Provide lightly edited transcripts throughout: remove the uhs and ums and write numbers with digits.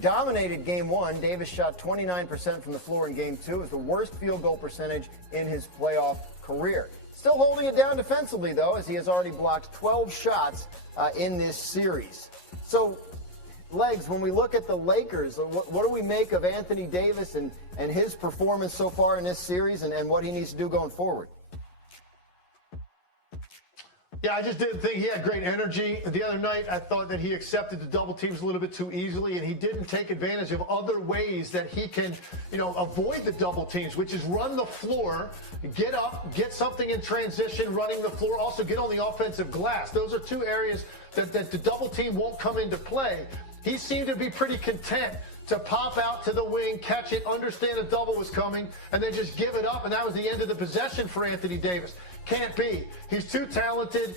Dominated game one. Davis shot 29% from the floor in game two. It was the worst field goal percentage in his playoff career. Still holding it down defensively, though, as he has already blocked 12 shots in this series. So, Legs, when we look at the Lakers, what do we make of Anthony Davis and his performance so far in this series and what he needs to do going forward? Yeah, I just didn't think he had great energy. The other night, I thought that he accepted the double teams a little bit too easily, and he didn't take advantage of other ways that he can, avoid the double teams, which is run the floor, get up, get something in transition, running the floor, also get on the offensive glass. Those are two areas that the double team won't come into play. He seemed to be pretty content to pop out to the wing, catch it, understand a double was coming, and then just give it up, and that was the end of the possession for Anthony Davis. Can't be. He's too talented.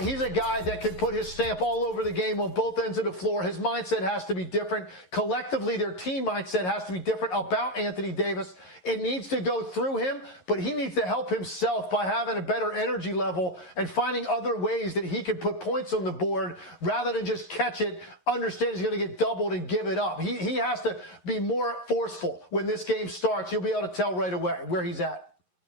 He's a guy that can put his stamp all over the game on both ends of the floor. His mindset has to be different. Collectively, their team mindset has to be different about Anthony Davis. It needs to go through him, but he needs to help himself by having a better energy level and finding other ways that he can put points on the board rather than just catch it, understand he's going to get doubled and give it up. He has to be more forceful when this game starts. You'll be able to tell right away where he's at.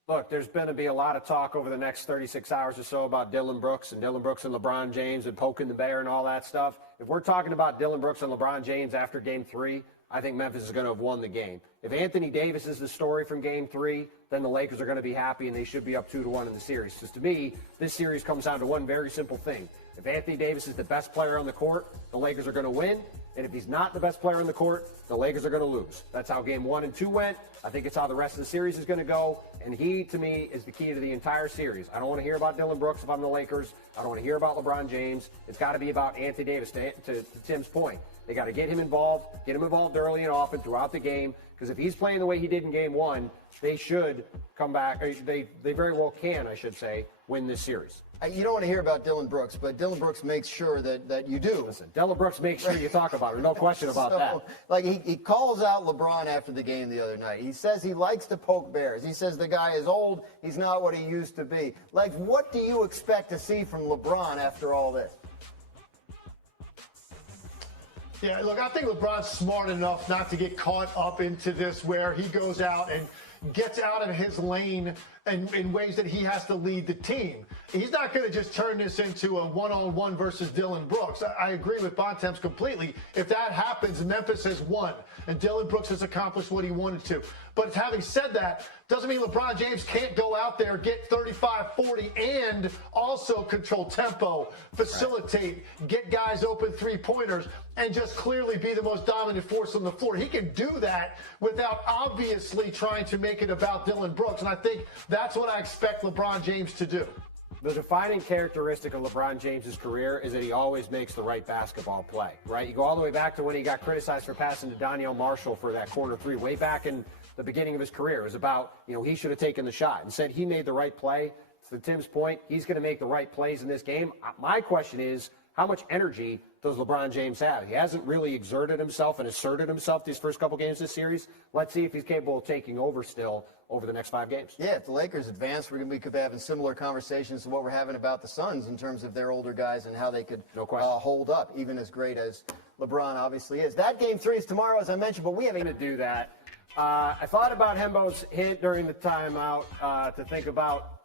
Look, there's going to be a lot of talk over the next 36 hours or so about Dillon Brooks and LeBron James and poking the bear and all that stuff. If we're talking about Dillon Brooks and LeBron James after Game 3, I think Memphis is going to have won the game. If Anthony Davis is the story from Game 3, then the Lakers are going to be happy and they should be up 2-1 in the series. Because to me, this series comes down to one very simple thing. If Anthony Davis is the best player on the court, the Lakers are going to win. And if he's not the best player on the court, the Lakers are going to lose. That's how Game 1 and 2 went. I think it's how the rest of the series is going to go. And he, to me, is the key to the entire series. I don't want to hear about Dillon Brooks if I'm the Lakers. I don't want to hear about LeBron James. It's got to be about Anthony Davis, to Tim's point. They got to get him involved early and often throughout the game. Because if he's playing the way he did in Game 1, they should come back. They very well can, I should say, win this series. You don't want to hear about Dillon Brooks, but Dillon Brooks makes sure that you do. Listen, Dillon Brooks makes sure you talk about it. No question about that. Like, he calls out LeBron after the game the other night. He says he likes to poke bears. He says the guy is old. He's not what he used to be. Like, what do you expect to see from LeBron after all this? Yeah, look, I think LeBron's smart enough not to get caught up into this where he goes out and gets out of his lane in ways that he has to lead the team. He's not going to just turn this into a one-on-one versus Dillon Brooks. I agree with Bontemps completely. If that happens, Memphis has won, and Dillon Brooks has accomplished what he wanted to. But having said that, doesn't mean LeBron James can't go out there, get 35, 40, and also control tempo, facilitate, get guys open three-pointers, and just clearly be the most dominant force on the floor. He can do that without obviously trying to make it about Dillon Brooks, and I think that's what I expect LeBron James to do. The defining characteristic of LeBron James' career is that he always makes the right basketball play, right? You go all the way back to when he got criticized for passing to Danielle Marshall for that corner three way back in the beginning of his career. It was about, he should have taken the shot. Instead, he made the right play. To Tim's point, he's going to make the right plays in this game. My question is, how much energy does LeBron James have? He hasn't really exerted himself and asserted himself these first couple games this series. Let's see if he's capable of taking over still over the next 5 games. Yeah, if the Lakers advance, we could be having similar conversations to what we're having about the Suns in terms of their older guys and how they could hold up, even as great as LeBron obviously is. That Game 3 is tomorrow, as I mentioned, but we haven't going to do that. I thought about Hembo's hint during the timeout to think about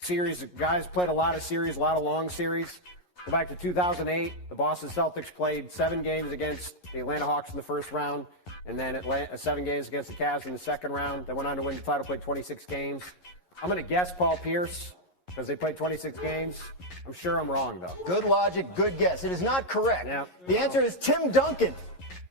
series. Guys played a lot of series, a lot of long series. Go back to 2008, the Boston Celtics played 7 games against the Atlanta Hawks in the first round, and then 7 games against the Cavs in the second round. They went on to win the title, played 26 games. I'm going to guess Paul Pierce because they played 26 games. I'm sure I'm wrong, though. Good logic, good guess. It is not correct. Yeah. The answer is Tim Duncan.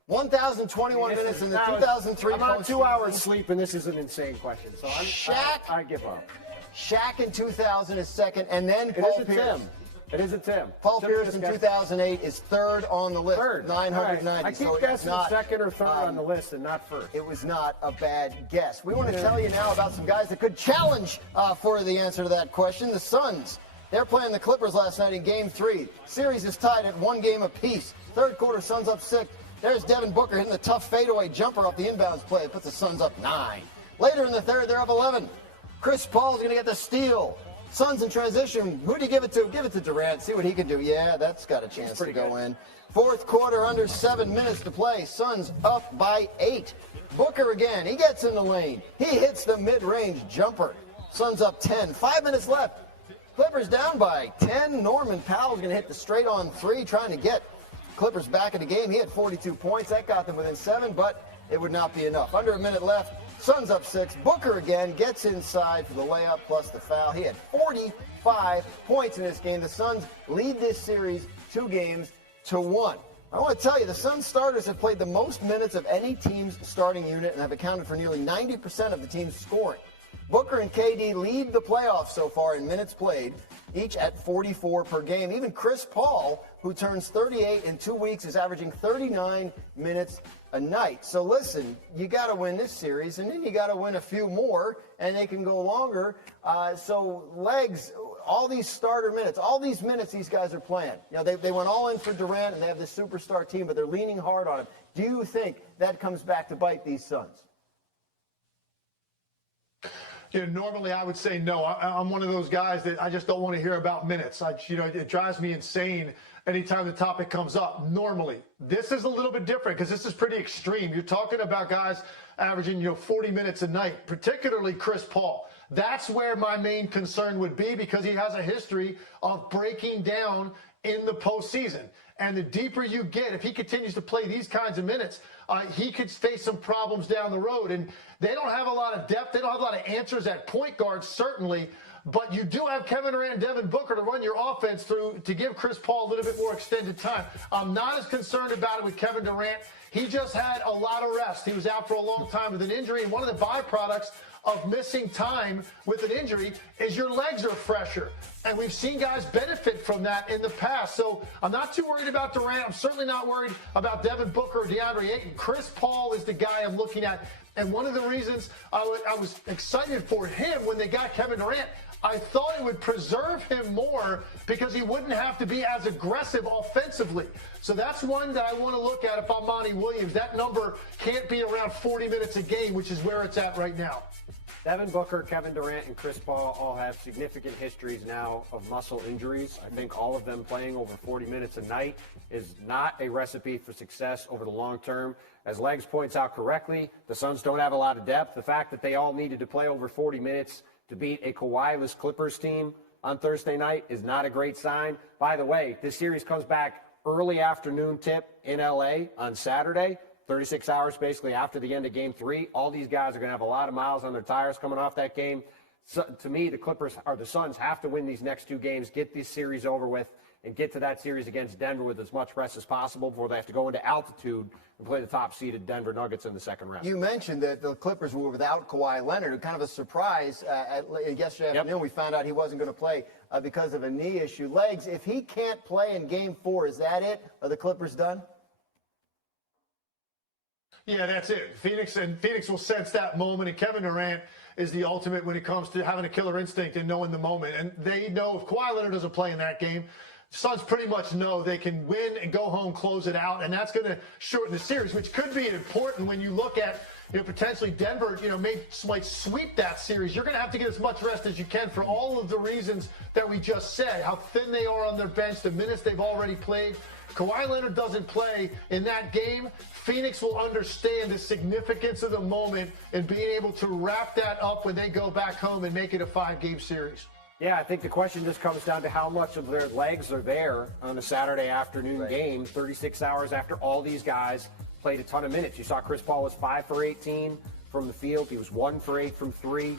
1,021 minutes in the 2003 I'm on 2 hours sleep, and this is an insane question. So I give up. Shaq in 2000 is second, and then Paul Pierce. It isn't Tim. Paul Pierce in 2008 is third on the list. Third. 990. Right. I keep guessing second or third on the list and not first. It was not a bad guess. We want to tell you now about some guys that could challenge for the answer to that question. The Suns. They're playing the Clippers last night in Game 3. Series is tied at 1 game apiece. Third quarter, Suns up 6. There's Devin Booker hitting the tough fadeaway jumper off the inbounds play. It puts the Suns up 9. Later in the third, they're up 11. Chris Paul's going to get the steal. Suns in transition. Who do you give it to? Give it to Durant. See what he can do. Yeah, that's got a chance to go in. Fourth quarter, under 7 minutes to play. Suns up by 8. Booker again. He gets in the lane. He hits the mid-range jumper. Suns up 10. 5 minutes left. Clippers down by 10. Norman Powell's going to hit the straight-on 3, trying to get Clippers back in the game. He had 42 points. That got them within 7, but it would not be enough. Under a minute left. Suns up 6. Booker again gets inside for the layup plus the foul. He had 45 points in this game. The Suns lead this series 2-1. I want to tell you, the Suns starters have played the most minutes of any team's starting unit and have accounted for nearly 90% of the team's scoring. Booker and KD lead the playoffs so far in minutes played, each at 44 per game. Even Chris Paul, who turns 38 in 2 weeks, is averaging 39 minutes a night. So listen, you got to win this series, and then you got to win a few more, and they can go longer. So legs, all these starter minutes, all these minutes these guys are playing. You know, they went all in for Durant, and they have this superstar team, but they're leaning hard on him. Do you think that comes back to bite these Suns? You know, normally I would say no. I'm one of those guys that I just don't want to hear about minutes. It drives me insane anytime the topic comes up. Normally, this is a little bit different because this is pretty extreme. You're talking about guys averaging 40 minutes a night, particularly Chris Paul. That's where my main concern would be, because he has a history of breaking down in the postseason. And the deeper you get, if he continues to play these kinds of minutes, he could face some problems down the road. And they don't have a lot of depth. They don't have a lot of answers at point guard, certainly. But you do have Kevin Durant and Devin Booker to run your offense through to give Chris Paul a little bit more extended time. I'm not as concerned about it with Kevin Durant. He just had a lot of rest. He was out for a long time with an injury, and one of the byproducts of missing time with an injury is your legs are fresher. And we've seen guys benefit from that in the past. So I'm not too worried about Durant. I'm certainly not worried about Devin Booker or DeAndre Ayton. Chris Paul is the guy I'm looking at. And one of the reasons I was excited for him when they got Kevin Durant, I thought it would preserve him more because he wouldn't have to be as aggressive offensively. So that's one that I want to look at if I'm Monty Williams. That number can't be around 40 minutes a game, which is where it's at right now. Devin Booker, Kevin Durant, and Chris Paul all have significant histories now of muscle injuries. I think all of them playing over 40 minutes a night is not a recipe for success over the long term. As Legs points out correctly, the Suns don't have a lot of depth. The fact that they all needed to play over 40 minutes to beat a Kawhi-less Clippers team on Thursday night is not a great sign. By the way, this series comes back early afternoon tip in L.A. on Saturday. 36 hours basically after the end of Game 3. All these guys are going to have a lot of miles on their tires coming off that game. So, to me, the Suns have to win these next 2 games, get this series over with, and get to that series against Denver with as much rest as possible before they have to go into altitude and play the top-seeded Denver Nuggets in the second round. You mentioned that the Clippers were without Kawhi Leonard, kind of a surprise. Yesterday afternoon, we found out he wasn't going to play because of a knee issue. Legs, if he can't play in Game 4, is that it? Are the Clippers done? Yeah, that's it. Phoenix will sense that moment, and Kevin Durant is the ultimate when it comes to having a killer instinct and knowing the moment. And they know if Kawhi Leonard doesn't play in that game, Suns pretty much know they can win and go home, close it out, and that's going to shorten the series, which could be important when you look at potentially Denver, might sweep that series. You're going to have to get as much rest as you can for all of the reasons that we just said, how thin they are on their bench, the minutes they've already played. Kawhi Leonard doesn't play in that game, Phoenix will understand the significance of the moment and being able to wrap that up when they go back home and make it a 5-game series. Yeah, I think the question just comes down to how much of their legs are there on a Saturday afternoon game, 36 hours after all these guys played a ton of minutes. You saw Chris Paul was 5 for 18 from the field. He was 1 for 8 from 3.